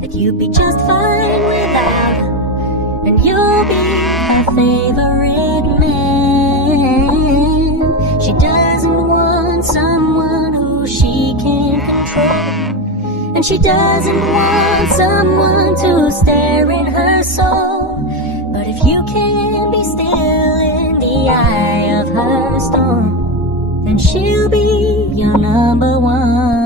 that you'd be just fine without her, and you'll be her favorite man. She doesn't want someone who she can control, and she doesn't want someone to stare in her soul. But if you can be still in the eye of her storm, then she'll be your number one.